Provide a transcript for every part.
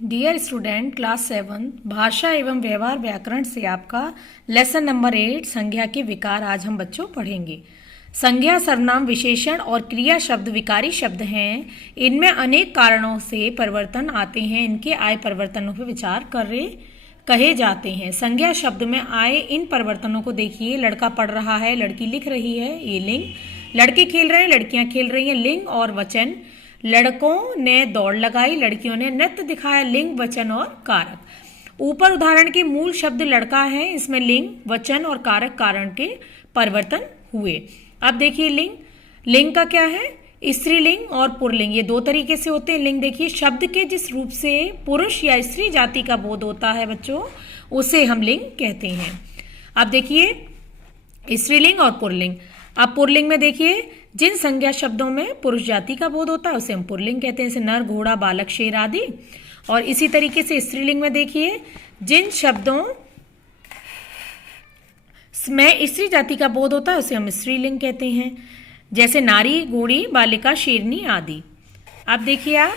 Dear student, class 7 भाषा एवं व्यवहार व्याकरण से आपका लेसन नंबर 8 संज्ञा के विकार आज हम बच्चों पढ़ेंगे। संज्ञा सर्वनाम विशेषण और क्रिया शब्द विकारी शब्द हैं। इनमें अनेक कारणों से परिवर्तन आते हैं। इनके आए परिवर्तनों पर विचार कहे जाते हैं। संज्ञा शब्द में आए इन परिवर्तनों को देखिए। लड़का पढ़ रहा है, लड़की लिख रही है, ये लिंग। लड़के खेल रहे हैं, लड़कियां खेल रही हैं, लिंग और वचन। लड़कों ने दौड़ लगाई, लड़कियों ने नृत्य दिखाया, लिंग वचन और कारक। ऊपर उदाहरण के मूल शब्द लड़का है, इसमें लिंग वचन और कारक कारण के परिवर्तन हुए। अब देखिए लिंग का क्या है, स्त्रीलिंग और पुल्लिंग, ये दो तरीके से होते हैं। लिंग देखिए, शब्द के जिस रूप से पुरुष या स्त्री जाति का बोध होता है बच्चों, उसे हम लिंग कहते हैं। अब देखिए स्त्रीलिंग और पुल्लिंग। अब पुल्लिंग में देखिए, जिन संज्ञा शब्दों में पुरुष जाति का बोध होता है उसे हम पुल्लिंग कहते हैं, जैसे नर, घोड़ा, बालक, शेर आदि। और इसी तरीके से स्त्रीलिंग में देखिए, जिन शब्दों में स्त्री जाति का बोध होता है उसे हम स्त्रीलिंग कहते हैं, जैसे नारी, घोड़ी, बालिका, शेरनी आदि। अब देखिए आप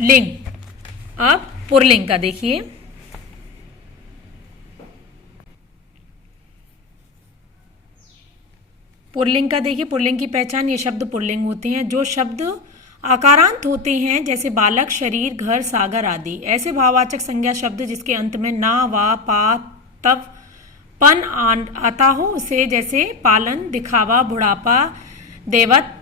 लिंग। अब पुल्लिंग का देखिए, पुल्लिंग का देखिए। पुल्लिंग की पहचान, ये शब्द पुल्लिंग होते हैं जो शब्द आकारांत होते हैं, जैसे बालक, शरीर, घर, सागर आदि। ऐसे भाववाचक संज्ञा शब्द जिसके अंत में ना, वा, पा, तव, पन आता हो उसे, जैसे पालन, दिखावा, बुढ़ापा, देवत,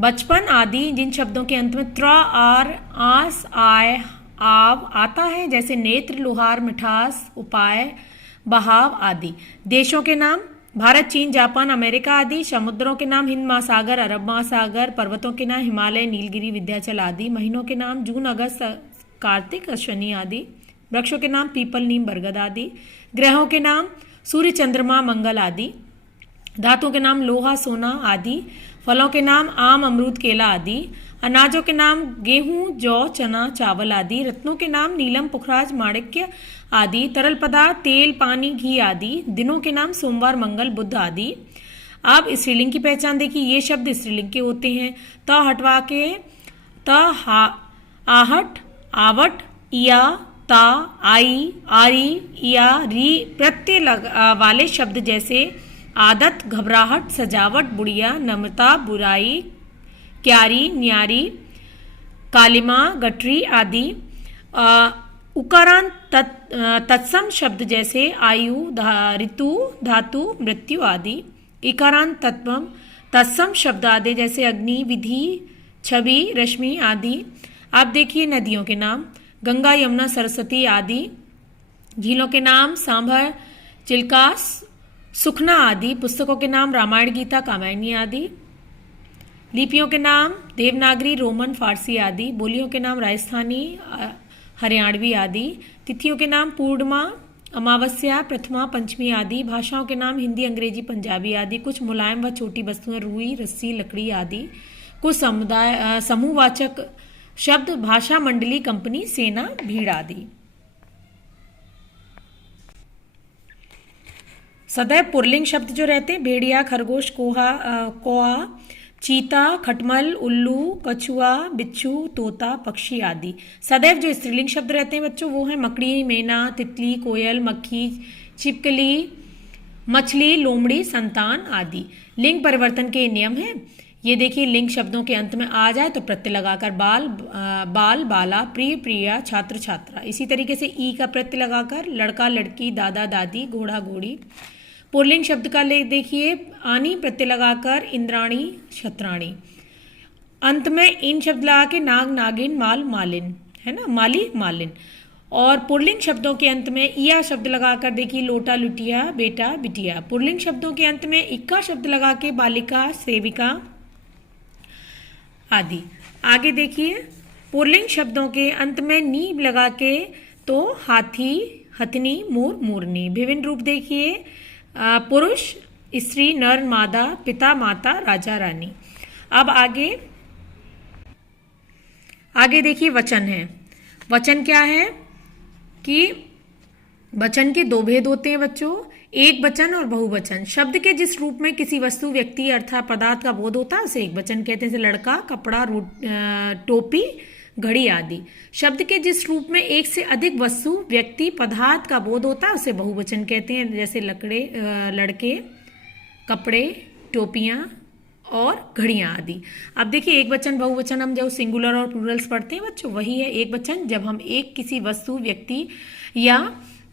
बचपन आदि। जिन शब्दों के अंत में त्र, आर, आस, आय, आव आता है, जैसे नेत्र, लोहार, मिठास, उपाय, बहाव आदि। देशों के नाम भारत, चीन, जापान, अमेरिका आदि। समुद्रों के नाम हिंद महासागर, अरब महासागर। पर्वतों के नाम हिमालय, नीलगिरी, विंध्याचल आदि। महीनों के नाम जून, अगस्त, कार्तिक, अश्विनी आदि। वृक्षों के नाम पीपल, नीम, बरगद आदि। ग्रहों के नाम सूर्य, चंद्रमा, मंगल आदि। धातुओं के नाम लोहा, सोना आदि। फलों के नाम आम, अमरूद, केला आदि। अनाजों के नाम गेहूं, जौ, चना, चावल आदि। रत्नों के नाम नीलम, पुखराज, माणिक्य आदि। तरल पदार्थ तेल, पानी, घी आदि। दिनों के नाम सोमवार, मंगल, बुध आदि। अब स्त्रीलिंग की पहचान देखिए, ये शब्द स्त्रीलिंग के होते हैं। त हटवा के आहट, आवट, इया, ता, आई, आरी, इया, री प्रत्यय वाले शब्द जैसे आदत, घबराहट, सजावट, बुढ़िया, नम्रता, बुराई, क्यारी, न्यारी, कालिमा, गठरी आदि। उकारांत तत्सम शब्द जैसे आयु, ऋतु, धातु, मृत्यु आदि। इकारांत तत्सम शब्द आदि जैसे अग्नि, विधि, छवि, रश्मि आदि। आप देखिए नदियों के नाम गंगा, यमुना, सरस्वती आदि। झीलों के नाम सांभर, चिल्का, सुखना आदि। पुस्तकों के नाम रामायण, गीता, कामायनी आदि। लिपियों के नाम देवनागरी, रोमन, फारसी आदि। बोलियों के नाम राजस्थानी, हरियाणवी आदि। तिथियों के नाम पूर्णिमा, अमावस्या, प्रथमा, पंचमी आदि। भाषाओं के नाम हिंदी, अंग्रेजी, पंजाबी आदि। कुछ मुलायम व छोटी वस्तुएं रुई, रस्सी, लकड़ी आदि। कुछ समूहवाचक शब्द भाषा, मंडली, कंपनी, सेना, भीड़ आदि। सदैव पुल्लिंग शब्द जो रहते हैं, भेड़िया, खरगोश, कोआ, चीता, खटमल, उल्लू, कछुआ, बिच्छू, तोता, पक्षी आदि। सदैव जो स्त्रीलिंग शब्द रहते हैं बच्चों वो है मकड़ी, मैना, तितली, कोयल, मक्खी, छिपकली, मछली, लोमड़ी, संतान आदि। लिंग परिवर्तन के नियम हैं। ये देखिए, लिंग शब्दों के अंत में आ जाए तो प्रत्यय लगाकर बाल, बाला, प्रिय, प्रिया, छात्र, छात्रा। इसी तरीके से ई का प्रत्यय लगाकर लड़का, लड़की, दादा, दादी, घोड़ा, घोड़ी। पुल्लिंग शब्द का ले देखिए, आनी प्रत्यय लगाकर इंद्राणी, छत्राणी। अंत में इन शब्द लगा के नाग, नागिन, माल, मालिन, है ना, माली, मालिन। और पुल्लिंग शब्दों के अंत में इया शब्द लगाकर देखिए, लोटा, लुटिया, बेटा, बिटिया। पुल्लिंग शब्दों के अंत में इक्का शब्द लगा के बालिका, सेविका आदि। आगे देखिए, पुल्लिंग शब्दों के अंत में नी लगा के तो हाथी, हथनी, मोर, मोरनी। विभिन्न रूप देखिए, पुरुष, स्त्री, नर, मादा, पिता, माता, राजा, रानी। अब आगे देखिए वचन है। वचन क्या है कि वचन के दो भेद होते हैं बच्चों। एक वचन और बहुवचन। शब्द के जिस रूप में किसी वस्तु, व्यक्ति अर्थात पदार्थ का बोध होता है उसे एक वचन कहते हैं, जैसे लड़का, कपड़ा, टोपी, घड़ी आदि। शब्द के जिस रूप में एक से अधिक वस्तु, व्यक्ति, पदार्थ का बोध होता है उसे बहुवचन कहते हैं, जैसे लड़के, कपड़े, टोपियाँ और घड़ियाँ आदि। अब देखिए एक वचन बहुवचन हम जब सिंगुलर और प्लूरल्स पढ़ते हैं बच्चों, वही है एक वचन जब हम एक किसी वस्तु, व्यक्ति या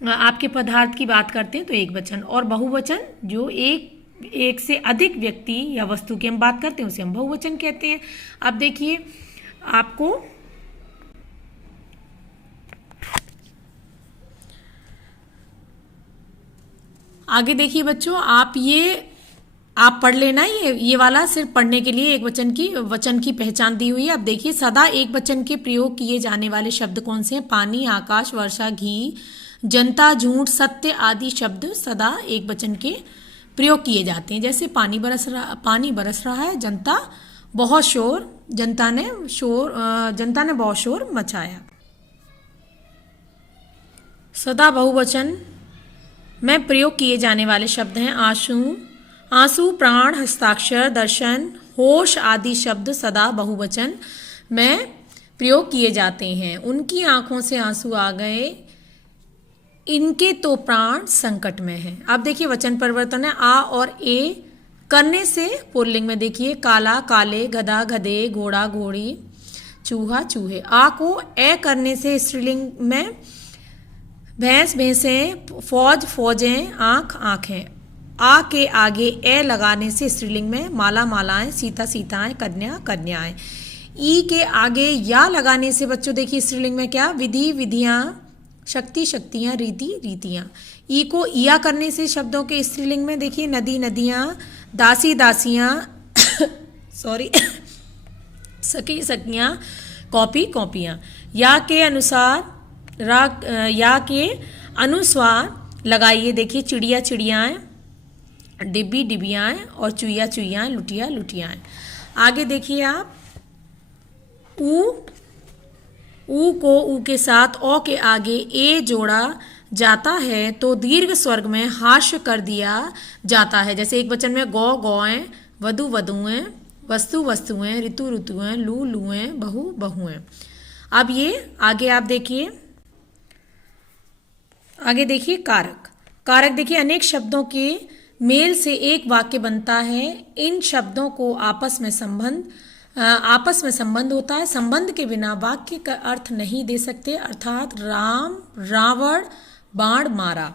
आपके पदार्थ की बात करते हैं तो एक वचन, और बहुवचन जो एक से अधिक व्यक्ति या वस्तु की हम बात करते हैं उसे हम बहुवचन कहते हैं। अब देखिए आपको आगे देखिए बच्चों, आप पढ़ लेना, ये वाला सिर्फ पढ़ने के लिए एक वचन की पहचान दी हुई है। अब देखिए सदा एक वचन के प्रयोग किए जाने वाले शब्द कौन से हैं? पानी, आकाश, वर्षा, घी, जनता, झूठ, सत्य आदि शब्द सदा एक वचन के प्रयोग किए जाते हैं। जैसे पानी बरस रहा है, जनता ने बहुत शोर मचाया। सदा बहुवचन में प्रयोग किए जाने वाले शब्द हैं आंसू, प्राण, हस्ताक्षर, दर्शन, होश आदि शब्द सदा बहुवचन में प्रयोग किए जाते हैं। उनकी आंखों से आंसू आ गए, इनके तो प्राण संकट में हैं। अब देखिए वचन परिवर्तन है। आ और ए करने से पुल्लिंग में देखिए काला, काले, गधा, गधे, घोड़ा, घोड़ी, चूहा, चूहे। आ को ए करने से स्त्रीलिंग में भैंस, भैंसें, फौज, फौजें, आंख, आंखें। आ के आगे ए लगाने से स्त्रीलिंग में माला, मालाएं, सीता, सीताएं, कन्या, कन्याएं। ई के आगे या लगाने से बच्चों देखिए स्त्रीलिंग में क्या? विधि, विधियां, शक्ति, शक्तियां, रीति, रीतियां। ई को इया करने से शब्दों के स्त्रीलिंग में देखिए नदी, नदियां, दासी, दासियां सॉरी सखी, सखियां, कॉपी, कॉपियां। या के अनुस्वार लगाइए देखिए चिड़िया, चिड़ियाएं, डिब्बी, डिबियाएं और चुईया, चुईयाएं, लुटिया, लुटियाएं। आगे देखिए आप ऊ को ऊ के साथ ओ के आगे ए जोड़ा जाता है तो दीर्घ स्वर्ग में हास्य कर दिया जाता है। जैसे एक वचन में गौ, गौएं, वधु, वधुएं, वस्तु, वस्तुएं, ऋतु, ऋतुएं, लू, लुएं, बहु, बहुएं। अब ये आगे आप देखिए, कारक देखिए अनेक शब्दों के मेल से एक वाक्य बनता है। इन शब्दों को आपस में संबंध होता है। संबंध के बिना वाक्य का अर्थ नहीं दे सकते। अर्थात राम, रावण, बाण मारा,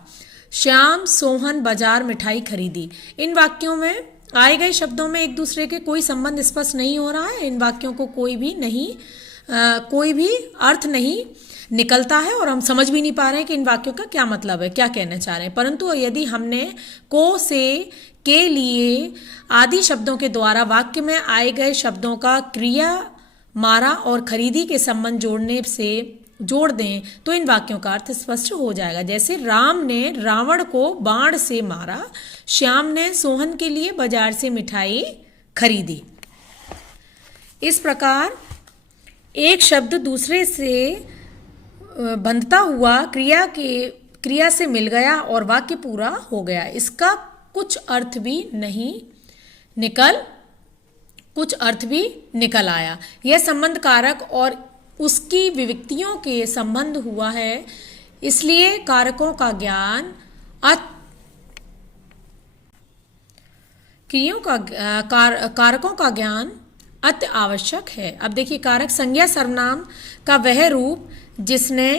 श्याम, सोहन, बाजार, मिठाई खरीदी। इन वाक्यों में आए गए शब्दों में एक दूसरे के कोई संबंध स्पष्ट नहीं हो रहा है। इन वाक्यों को कोई भी अर्थ नहीं निकलता है और हम समझ भी नहीं पा रहे हैं कि इन वाक्यों का क्या मतलब है, क्या कहना चाह रहे हैं। परंतु यदि हमने को, से, के लिए आदि शब्दों के द्वारा वाक्य में आए गए शब्दों का क्रिया, मारा और खरीदी के संबंध जोड़ दें तो इन वाक्यों का अर्थ स्पष्ट हो जाएगा। जैसे राम ने रावण को बाण से मारा, श्याम ने सोहन के लिए बाजार से मिठाई खरीदी। इस प्रकार एक शब्द दूसरे से बंधता हुआ क्रिया से मिल गया और वाक्य पूरा हो गया। इसका कुछ अर्थ भी निकल आया। यह संबंध कारक और उसकी विविक्तियों के संबंध हुआ है। इसलिए कारकों का ज्ञान अति आवश्यक है। अब देखिए कारक संज्ञा सर्वनाम का वह रूप जिसने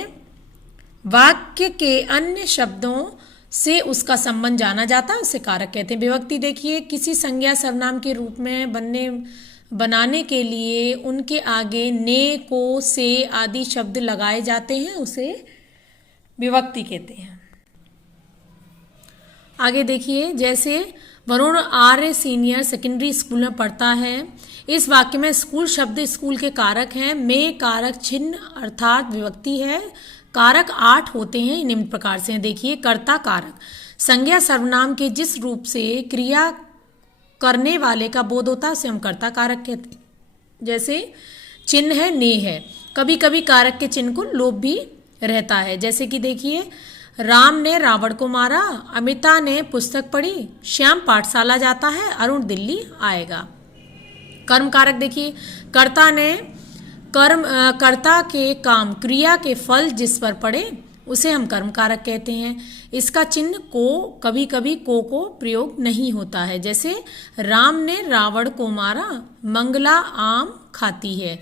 वाक्य के अन्य शब्दों से उसका संबंध जाना जाता है उसे कारक कहते हैं। विभक्ति देखिए किसी संज्ञा सर्वनाम के रूप में बनाने के लिए उनके आगे ने, को, से आदि शब्द लगाए जाते हैं, उसे विभक्ति कहते हैं। आगे देखिए जैसे वरुण आर्य सीनियर सेकेंडरी स्कूल में पढ़ता है। इस वाक्य में स्कूल शब्द स्कूल के कारक हैं। में कारक चिन्ह अर्थात विभक्ति है। कारक 8 होते हैं, निम्न प्रकार से देखिए। कर्ता कारक संज्ञा सर्वनाम के जिस रूप से क्रिया करने वाले का बोध होता है उसे हम कर्ता कारक कहते हैं। जैसे चिन्ह है, ने है। कभी कभी कारक के चिन्ह को लोप भी रहता है। जैसे कि देखिए राम ने रावण को मारा, अमिता ने पुस्तक पढ़ी, श्याम पाठशाला जाता है, अरुण दिल्ली आएगा। कर्म कारक देखिए, कर्ता के काम क्रिया के फल जिस पर पड़े उसे हम कर्म कारक कहते हैं। इसका चिन्ह को कभी कभी को प्रयोग नहीं होता है, जैसे राम ने रावण को मारा, मंगला आम खाती है।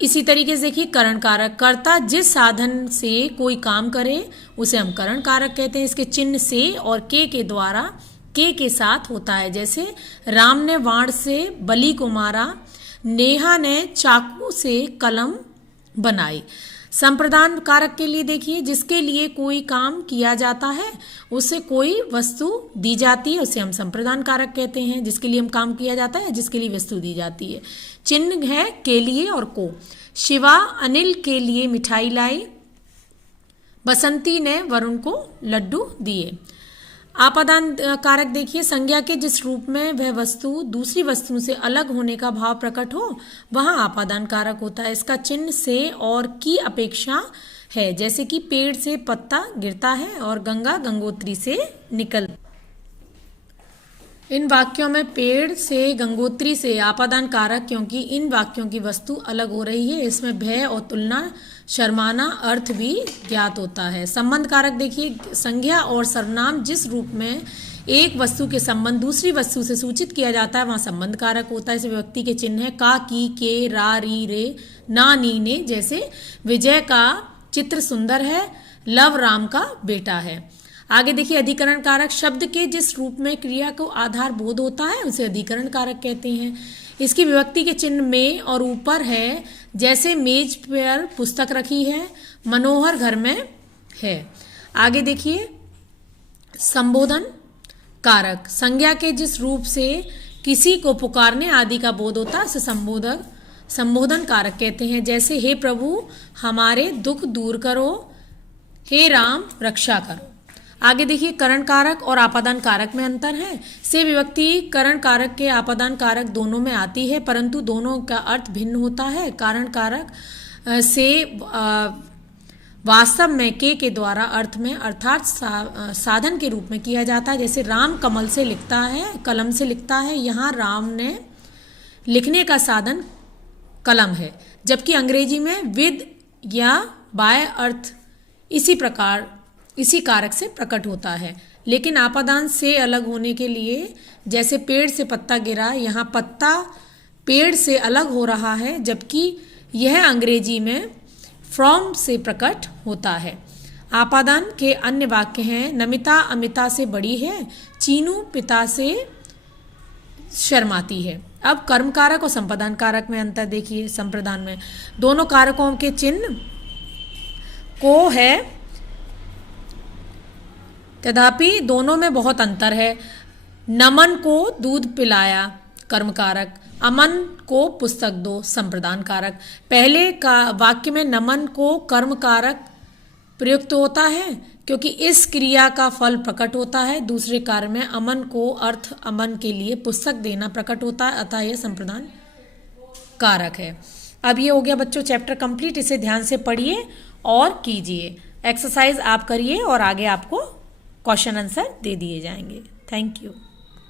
इसी तरीके से देखिए करण कारक, कर्ता जिस साधन से कोई काम करे उसे हम करण कारक कहते हैं। इसके चिन्ह से और के द्वारा के साथ होता है, जैसे राम ने वाण से बलि को मारा, नेहा ने चाकू से कलम बनाई। संप्रदान कारक के लिए देखिए, जिसके लिए कोई काम किया जाता है उसे कोई वस्तु दी जाती है, उसे हम संप्रदान कारक कहते हैं। जिसके लिए हम काम किया जाता है, जिसके लिए वस्तु दी जाती है। चिन्ह है के लिए और को। शिवा अनिल के लिए मिठाई लाई, बसंती ने वरुण को लड्डू दिए। आपादान कारक देखिए, संज्ञा के जिस रूप में वह वस्तु दूसरी वस्तु से अलग होने का भाव प्रकट हो वहाँ आपादान कारक होता है। इसका चिन्ह से और की अपेक्षा है, जैसे कि पेड़ से पत्ता गिरता है और गंगा गंगोत्री से निकल। इन वाक्यों में पेड़ से गंगोत्री से आपादान कारक, क्योंकि इन वाक्यों की वस्तु अलग हो रही है। इसमें भय और तुलना, शर्माना अर्थ भी ज्ञात होता है। संबंध कारक देखिए, संज्ञा और सर्वनाम जिस रूप में एक वस्तु के संबंध दूसरी वस्तु से सूचित किया जाता है वहाँ संबंध कारक होता है। इसे व्यक्ति के चिन्ह है का, की, के, रा, री, रे, ना, नी, ने। जैसे विजय का चित्र सुंदर है, लव राम का बेटा है। आगे देखिए अधिकरण कारक, शब्द के जिस रूप में क्रिया को आधार बोध होता है उसे अधिकरण कारक कहते हैं। इसकी विभक्ति के चिन्ह में और ऊपर है, जैसे मेज पर पुस्तक रखी है, मनोहर घर में है। आगे देखिए संबोधन कारक, संज्ञा के जिस रूप से किसी को पुकारने आदि का बोध होता है उसे संबोधन कारक कहते हैं। जैसे हे प्रभु हमारे दुख दूर करो, हे राम रक्षा करो। आगे देखिए करण कारक और आपादान कारक में अंतर है। से विभक्ति करण कारक के आपादान कारक दोनों में आती है, परंतु दोनों का अर्थ भिन्न होता है। कारण कारक से वास्तव में के द्वारा अर्थ में अर्थात साधन के रूप में किया जाता है। जैसे राम कमल से लिखता है, कलम से लिखता है, यहाँ राम ने लिखने का साधन कलम है। जबकि अंग्रेजी में विद या बाय अर्थ इसी कारक से प्रकट होता है। लेकिन आपादान से अलग होने के लिए, जैसे पेड़ से पत्ता गिरा, यहाँ पत्ता पेड़ से अलग हो रहा है, जबकि यह अंग्रेजी में फ्रॉम से प्रकट होता है। आपादान के अन्य वाक्य हैं, नमिता अमिता से बड़ी है, चीनू पिता से शर्माती है। अब कर्म कारक और संप्रदान कारक में अंतर देखिए। संप्रदान में दोनों कारकों के चिन्ह को है, तथापि दोनों में बहुत अंतर है। नमन को दूध पिलाया कर्म कारक, अमन को पुस्तक दो संप्रदान कारक। पहले का वाक्य में नमन को कर्म कारक प्रयुक्त होता है क्योंकि इस क्रिया का फल प्रकट होता है। दूसरे कार्य में अमन को अर्थ अमन के लिए पुस्तक देना प्रकट होता है, अतः यह संप्रदान कारक है। अब ये हो गया बच्चों चैप्टर कंप्लीट। इसे ध्यान से पढ़िए और कीजिए। एक्सरसाइज आप करिए और आगे आपको क्वेश्चन आंसर दे दिए जाएंगे। Thank you.